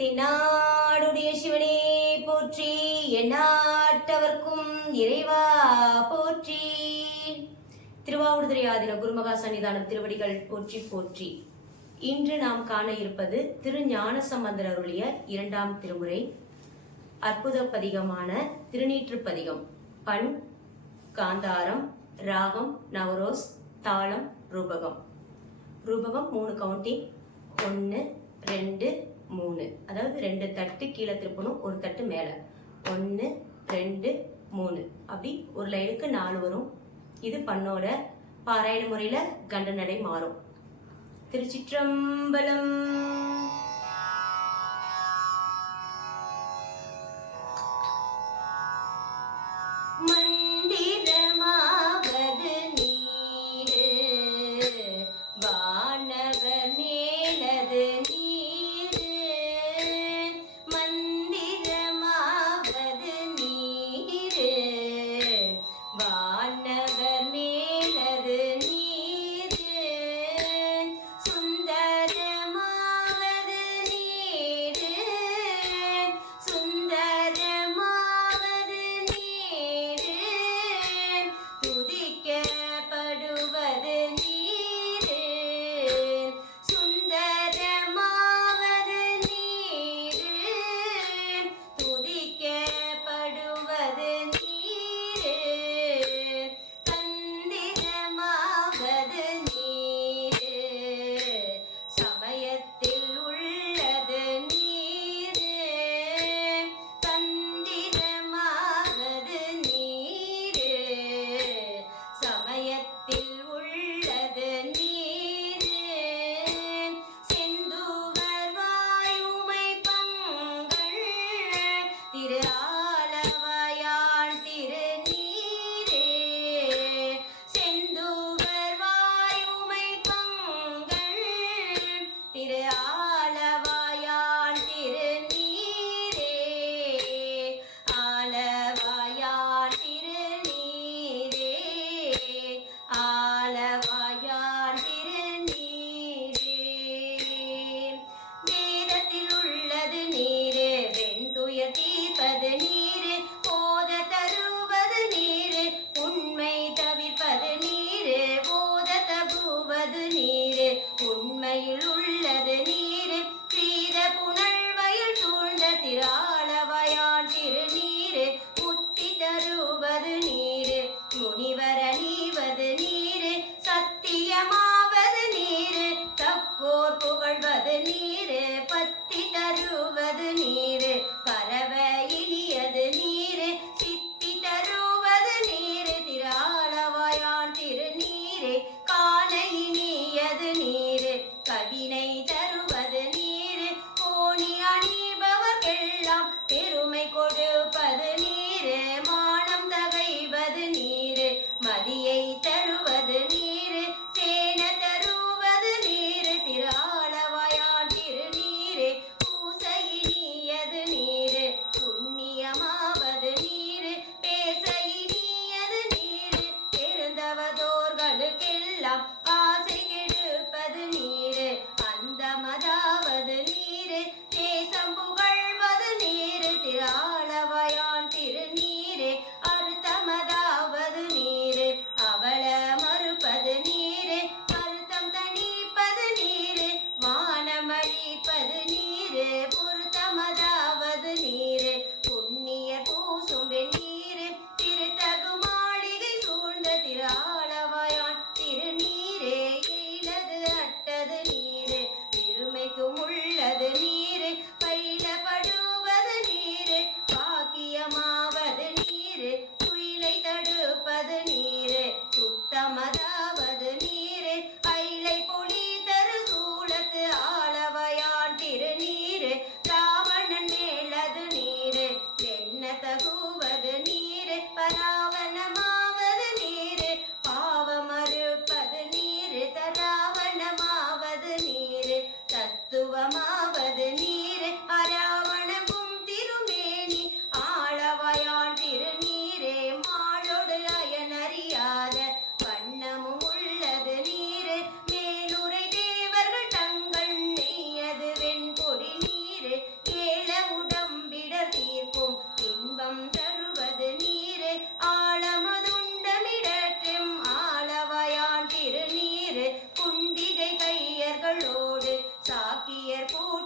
தென்னாடுடைய சிவனே போற்றி. எண்ணாட்டவர்க்கும் இறைவா போற்றி. திருவாவூர்துறை ஆதின குருமகா சன்னிதானம் திருவடிகள் போற்றி போற்றி. இன்று நாம் காண இருப்பது திரு ஞானசம்பந்தர் அருளிய இரண்டாம் திருமுறை. அற்புத பதிகமான திருநீற்று பதிகம் பண் காந்தாரம் ராகம் நவரோஸ் தாளம் ரூபகம். ரூபகம் மூணு கவுண்டிங் ஒன்று ரெண்டு மூணு. அதாவது ரெண்டு தட்டு கீழே திருப்பணும் ஒரு தட்டு மேலே. ஒன்று ரெண்டு மூணு. அப்படி ஒரு லைனுக்கு நாலு வரும். இது பண்ணோட பாராயண முறையில் கண்ட நடை மாறும். திருச்சிற்றம்பலம். ಮದ Oh.